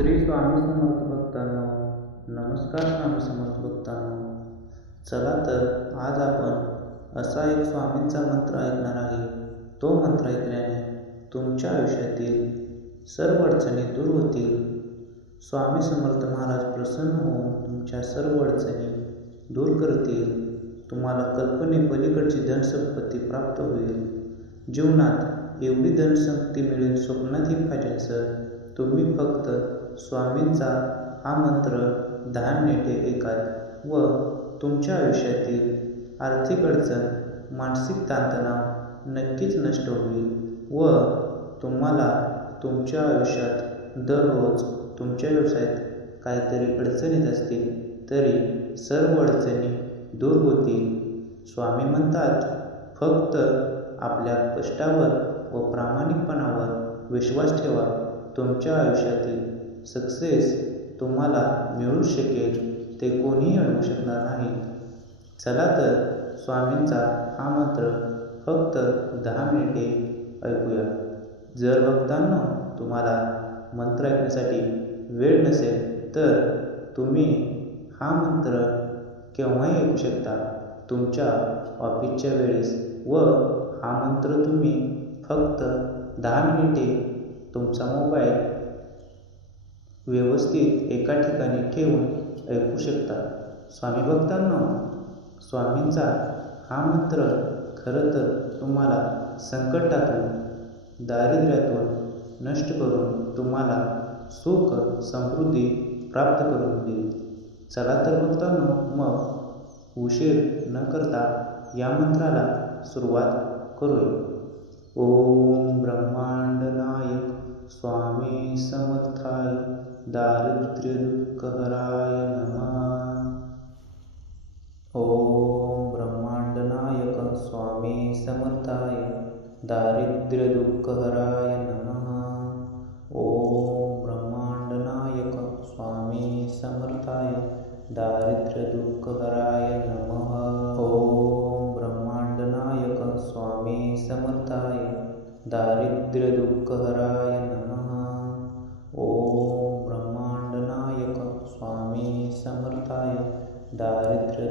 श्री स्वामी समर्थ भक्तांनो नमस्कार स्वामी समर्थ भक्तांनो चला तर आज आपण असा एक स्वामींचा मंत्र ऐकणार आहे. तो मंत्र ऐकल्याने तुमच्या आयुष्यातील सर्व अडचणी दूर होतील. स्वामी समर्थ महाराज प्रसन्न होऊन तुमच्या सर्व अडचणी दूर करतील. तुम्हाला कल्पनेपलीकडची धनसंपत्ती प्राप्त होईल. जीवनात एवढी धनसंपत्ती मिळेल स्वप्नातही पाहिजे सर तुम्ही फक्त स्वामींचा हा मंत्र दहा मिनिटे ऐकाल व तुमच्या आयुष्यातील आर्थिक अडचण मानसिक ताणतणाव नक्कीच नष्ट होईल व तुम्हाला तुमच्या आयुष्यात दररोज तुमच्या व्यवसायात काहीतरी अडचणीत असतील तरी सर्व अडचणी दूर होतील. स्वामी म्हणतात फक्त आपल्या कष्टावर व प्रामाणिकपणावर विश्वास ठेवा. तुमच्या आयुष्यातील सक्सेस तुम्हाला मिळू शकेल ते कोणीही अडवू शकणार नाही. चला तर स्वामींचा हा मंत्र फक्त दहा मिनिटे ऐकूया. जर भक्तांनो तुम्हाला मंत्र ऐकण्यासाठी वेळ नसेल तर तुम्ही हा मंत्र केव्हाही ऐकू शकता. तुमच्या ऑफिसच्या वेळेस व हा मंत्र तुम्ही फक्त दहा मिनिटे तुमचा मोबाईल व्यवस्थित एका ठिकाणी ठेवून ऐकू शकता. स्वामी भक्तांना स्वामींचा हा मंत्र खरं तर तुम्हाला संकटातून दारिद्र्यातून नष्ट करून तुम्हाला सुख समृद्धी प्राप्त करून देईल. चला तर भक्तांनो मग उशीर न करता या मंत्राला सुरुवात करूया. ओम ब्रह्मांड नायक स्वामी सम दारिद्र्य दुःखहराय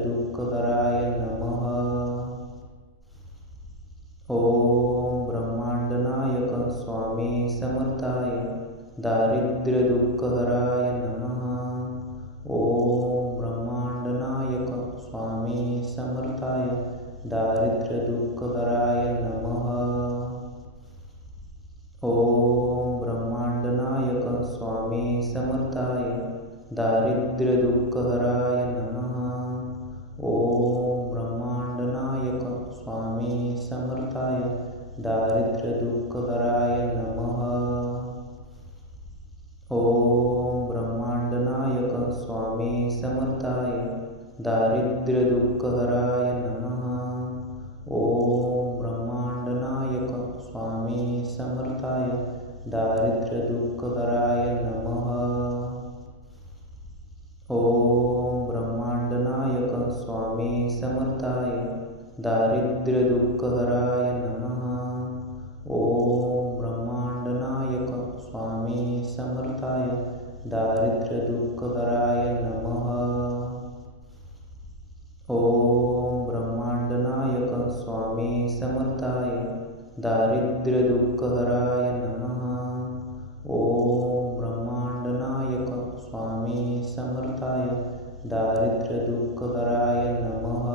दुःखहराय नमः। ओम ब्रह्मांड नायक स्वामी समर्थाय दारिद्र्य दुःखहराय नमः। ओम ब्रह्मांड नायक स्वामी समर्थाय दारिद्र्य दुःखहराय नमः। ओम ब्रह्मांड नायक स्वामी समर्थाय दारिद्र्य दुःखहराय नमः ओम ब्रह्मांड नायक स्वामी समर्थाय दारिद्र्य दुःखहराय नमः ओम ब्रह्मांड नायक स्वामी समर्थाय दारिद्र्य दुःखहराय नमः ओम ब्रह्मांड नायक स्वामी समर्थाय दारिद्र्य स्वामी समर्थाय दारिद्र्य दुःखहराय नमः। ओम ब्रह्मांड नायक स्वामी समर्थाय दारिद्र्य दुःखहराय नमः।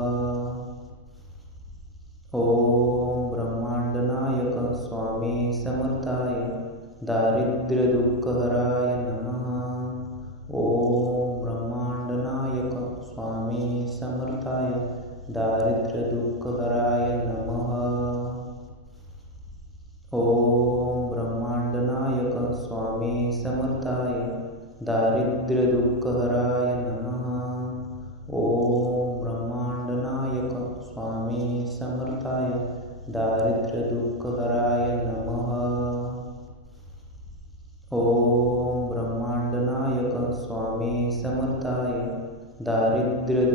ओम ब्रह्मांड नायक स्वामी समर्थाय दारिद्र्य दुःखहराय नमः। ओम ब्रह्मांड नायक स्वामी समर्थाय दारिद्र्य दारिद्र्य दुःखहराय नमः। ओम ब्रह्मांड नायक स्वामी समर्थाय दारिद्र्य दुःखहराय नमः। ओम ब्रह्मांड नायक स्वामी समर्थाय दारिद्र्य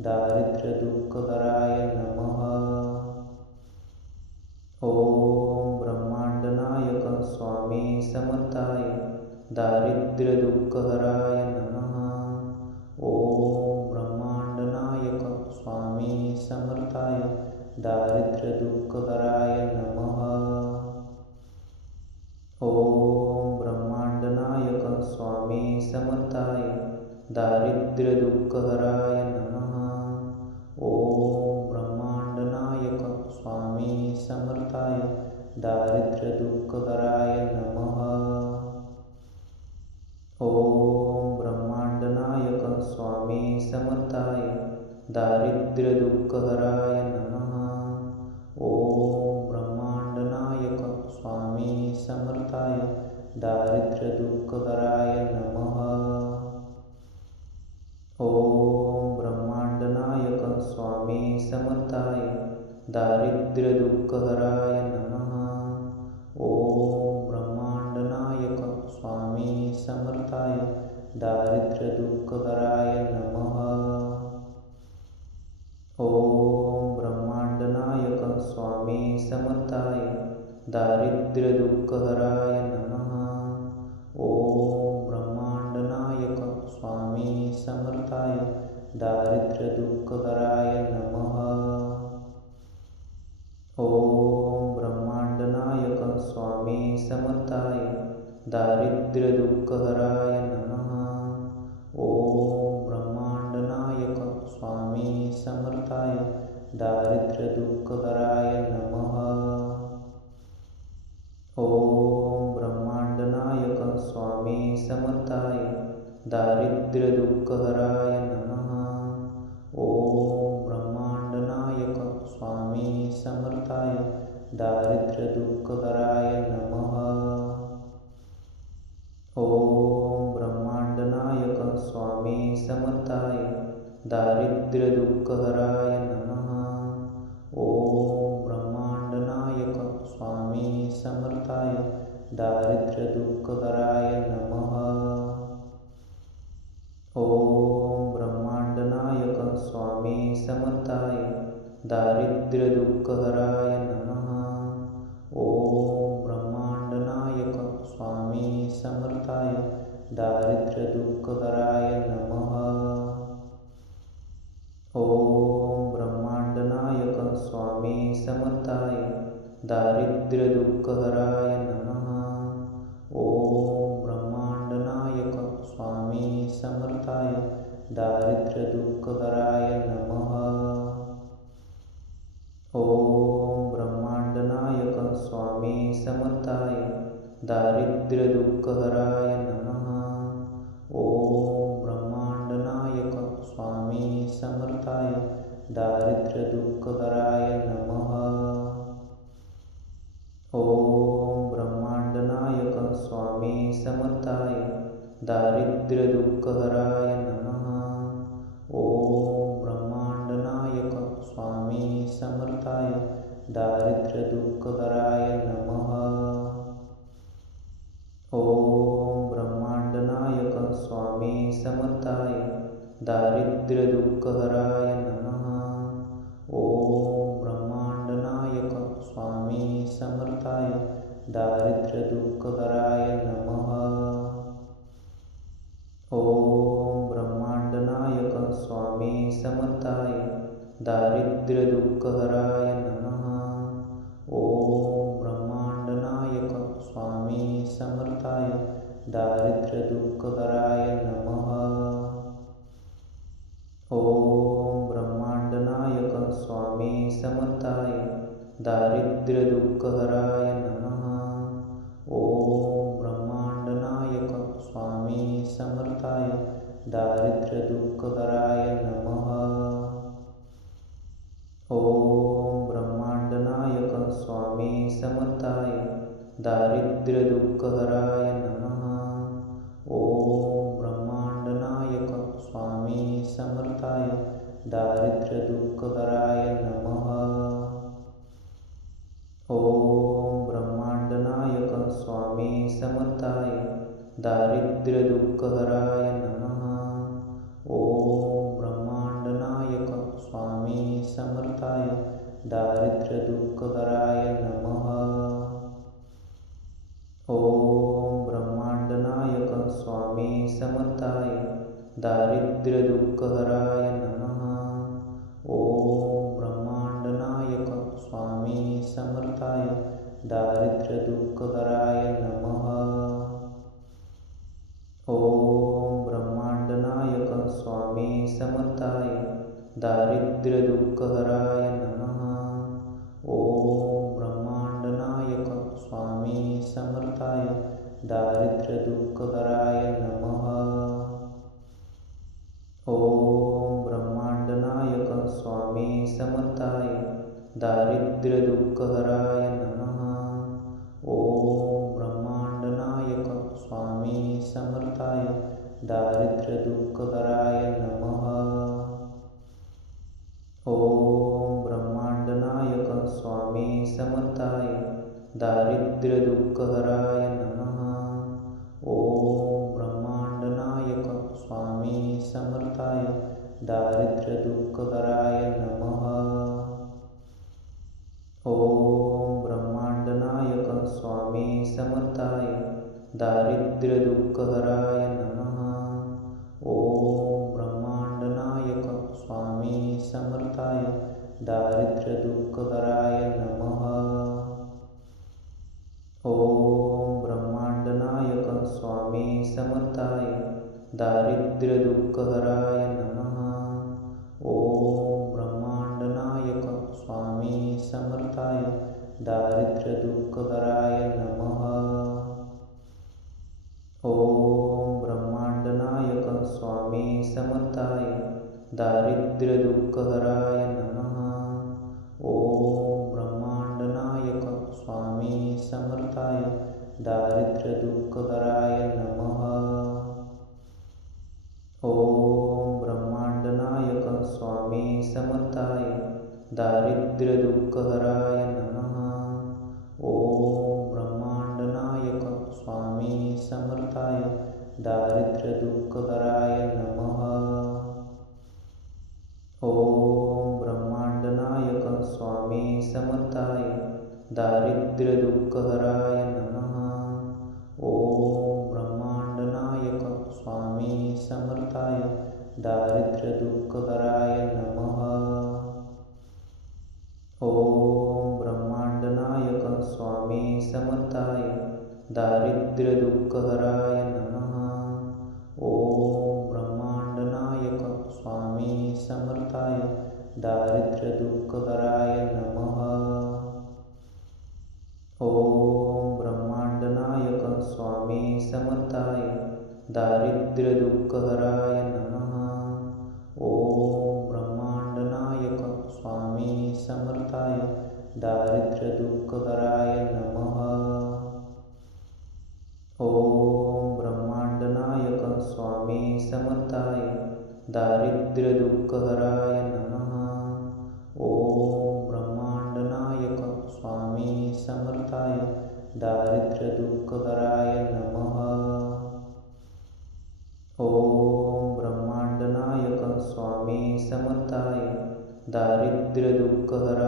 दारिद्र्यदुःखहराय नमः। ॐ ब्रह्माण्डनायक स्वामी समर्थाय दारिद्र्यदुःखहराय दारिद्र्यदुःखहराय नमः। ॐ ब्रह्माण्डनायक स्वामी समर्थाय दारिद्र्यदुःखहराय नमः। ॐ ब्रह्माण्डनायक स्वामी समर्थाय दारिद्र्यदुःखहराय नमः। ॐ ब्रह्माण्डनायक स्वामी समर्थाय दारिद्र्यदुःखहराय दारिद्र्यदुःखहराय नमः। ॐ ब्रह्माण्डनायक स्वामी समर्थाय दारिद्र्यदुःखहराय नमः। ॐ ब्रह्माण्डनायक स्वामी समर्थाय दारिद्र्यदुःखहराय नमः। ॐ ब्रह्माण्डनायक स्वामी समर्थाय दारिद्र्यदुःखहराय समर्थाय दारिद्र्यदुःखहराय नमः। ॐ ब्रह्माण्डनायक स्वामी समर्थाय दारिद्र्यदुःखहराय नमः। ॐ ब्रह्माण्डनायक स्वामी समर्थाय दारिद्र्यदुःखहराय नमः। ॐ ब्रह्माण्डनायक स्वामी समर्थाय दारिद्र्यदुःखहराय दारिद्र्यदुःखहराय नमः। ॐ ब्रह्माण्डनायक स्वामी समर्थाय दारिद्र्यदुःखहराय नमः। ॐ ब्रह्माण्डनायक स्वामी समर्थाय दारिद्र्यदुःखहराय नमः। ॐ ब्रह्माण्डनायक स्वामी समर्थाय दारिद्र्यदुःखहराय दारिद्र्यदुःखहराय नमः। ॐ ब्रह्माण्डनायक स्वामी समर्थाय दारिद्र्यदुःखहराय नमः। ॐ ब्रह्माण्डनायक स्वामी समर्थाय दारिद्र्यदुःखहराय समर्थाय दारिद्र्यदुःखहराय नमः। ॐ ब्रह्माण्डनायक स्वामी समर्थाय दारिद्र्यदुःखहराय नमः। ॐ ब्रह्माण्डनायक स्वामी समर्थाय दारिद्र्यदुःखहराय नमः। ॐ ब्रह्माण्डनायक स्वामी समर्थाय दारिद्र्यदुःखहराय नमः। ॐ ब्रह्माण्डनायक स्वामी समर्थाय दारिद्र्यदुःखहराय नमः। ॐ ब्रह्माण्डनायक स्वामी समर्थाय दारिद्र्यदुःखहराय दारिद्र्यदुःखहराय नमः। ॐ ब्रह्माण्डनायक स्वामी समर्थाय दारिद्र्यदुःखहराय नमः। ॐ ब्रह्माण्डनायक स्वामी समर्थाय दारिद्र्यदुःखहराय दारिद्र्यदुःखहराय नमः। ॐ ब्रह्माण्डनायक स्वामी समर्थाय दारिद्र्यदुःखहराय नमः। ॐ ब्रह्माण्डनायक स्वामी समर्थाय दारिद्र्यदुःखहराय दारिद्र्यदुःखहराय नमः। ॐ ब्रह्माण्डनायक स्वामी समर्थाय दारिद्र्यदुःखहराय नमः। ॐ ब्रह्माण्डनायक स्वामी समर्थाय दारिद्र्यदुःखहराय स्वामी समर्थाय दारिद्र्यदुःखहराय नमः। ॐ ब्रह्माण्डनायक स्वामी समर्थाय दारिद्र्यदुःखहराय नमः। ॐ ब्रह्माण्डनायक स्वामी समर्थाय दारिद्र्यदुःखहराय दारिद्र्यदुःखहराय नमः। ॐ ब्रह्माण्डनायक स्वामी समर्थाय दारिद्र्यदुःखहराय नमः। ॐ ब्रह्माण्डनायक स्वामी समर्थाय दारिद्र्यदुःखहराय समर्थाय दारिद्र्यदुःखहराय नमः। ॐ ब्रह्माण्डनायक स्वामी समर्थाय दारिद्र्यदुःखहराय नमः। ॐ ब्रह्माण्डनायक स्वामी समर्थाय दारिद्र्यदुःखहराय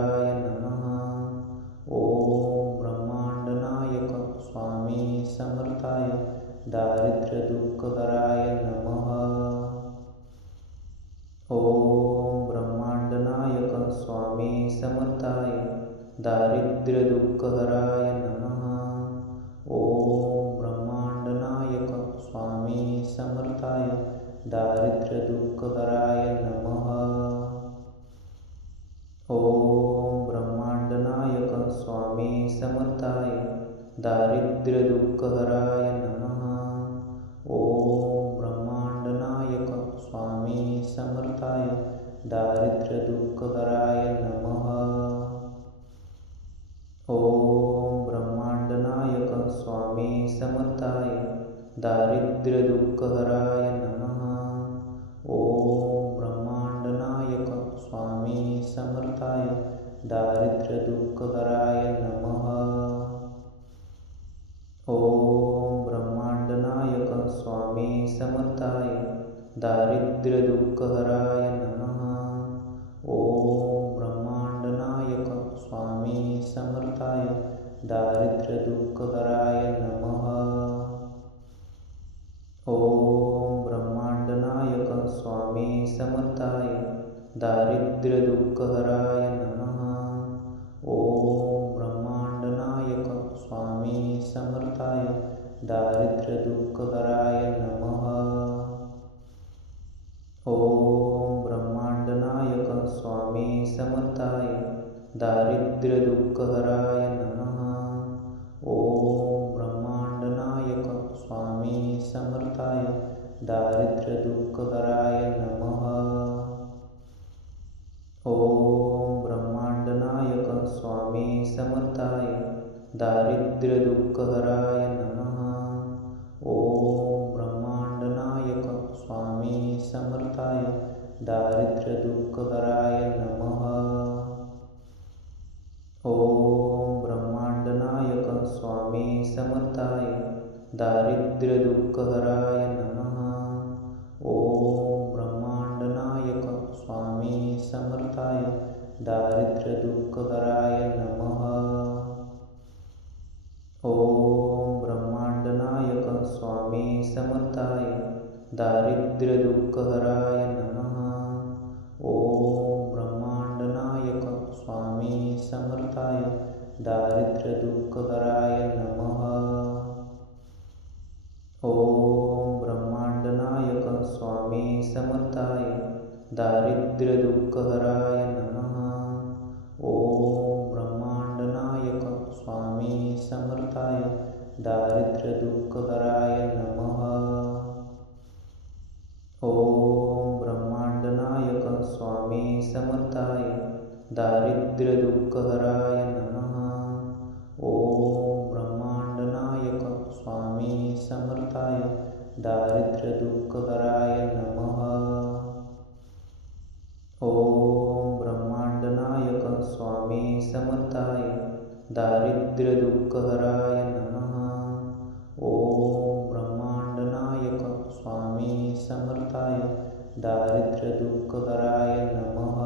समर्थाय दारिद्र्यदुःखहराय नमः। ॐ ब्रह्माण्डनायक स्वामी समर्थाय दारिद्र्यदुःखहराय नमः। ॐ ब्रह्माण्डनायक स्वामी समर्थाय दारिद्र्यदुःखहराय नमः। ॐ ब्रह्माण्डनायक स्वामी समर्थाय दारिद्र्यदुःखहराय दारिद्र्यदुःखहराय य दारिद्र नमः। ॐ ब्रह्माण्डनायक स्वामी समर्थाय दारिद्र्यदुःखहराय दुःखहराय नमः। ॐ ब्रह्माण्डनायक स्वामी समर्थाय दारिद्र्यदुःखहराय नमः। ॐ ब्रह्माण्डनायक स्वामी समर्थाय दारिद्र्यदुःखहराय नमः। ॐ ब्रह्माण्डनायक स्वामी समर्थाय दारिद्र्यदुःखहराय ॐ ब्रह्माण्डनायक स्वामी समर्थाय दारिद्र्यदुःखहराय मे समर्थाय दारिद्र्यदुःखहराय नमः। ॐ ब्रह्माण्डनायक स्वामी समर्थाय दारिद्र्यदुःखहराय नमः।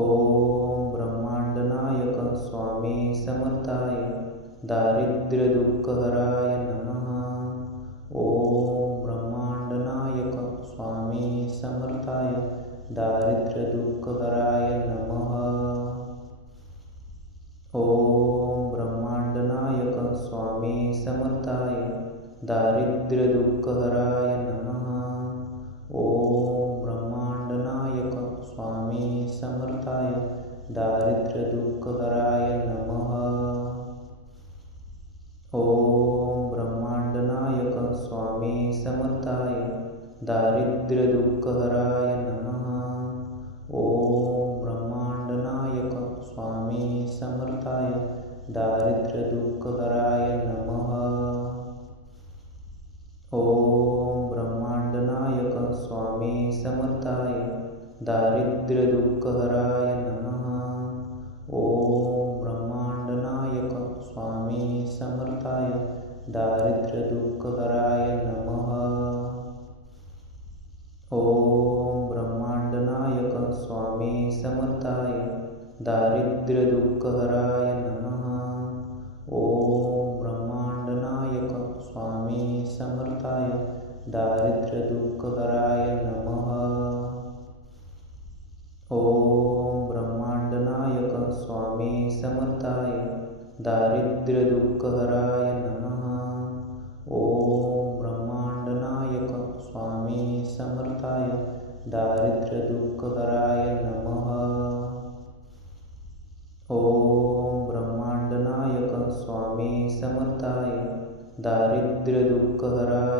ॐ ब्रह्माण्डनायक स्वामी समर्थाय दारिद्र्यदुःखहराय கும்பகராய நம दारिद्र्यदुःखहराय नमः। ॐ ब्रह्माण्डनायक स्वामी समर्थाय दारिद्र्यदुःखहराय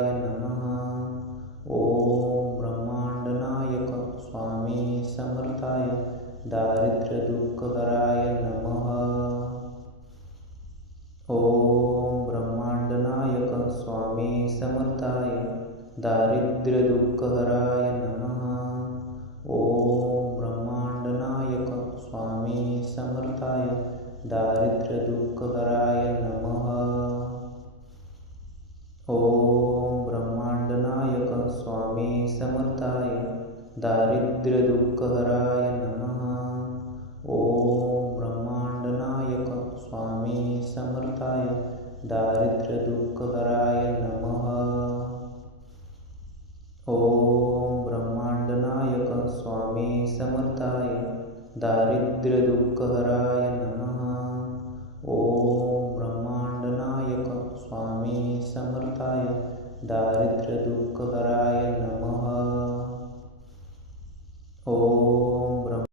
दारिद्र्यदुःखहराय नमः ॐ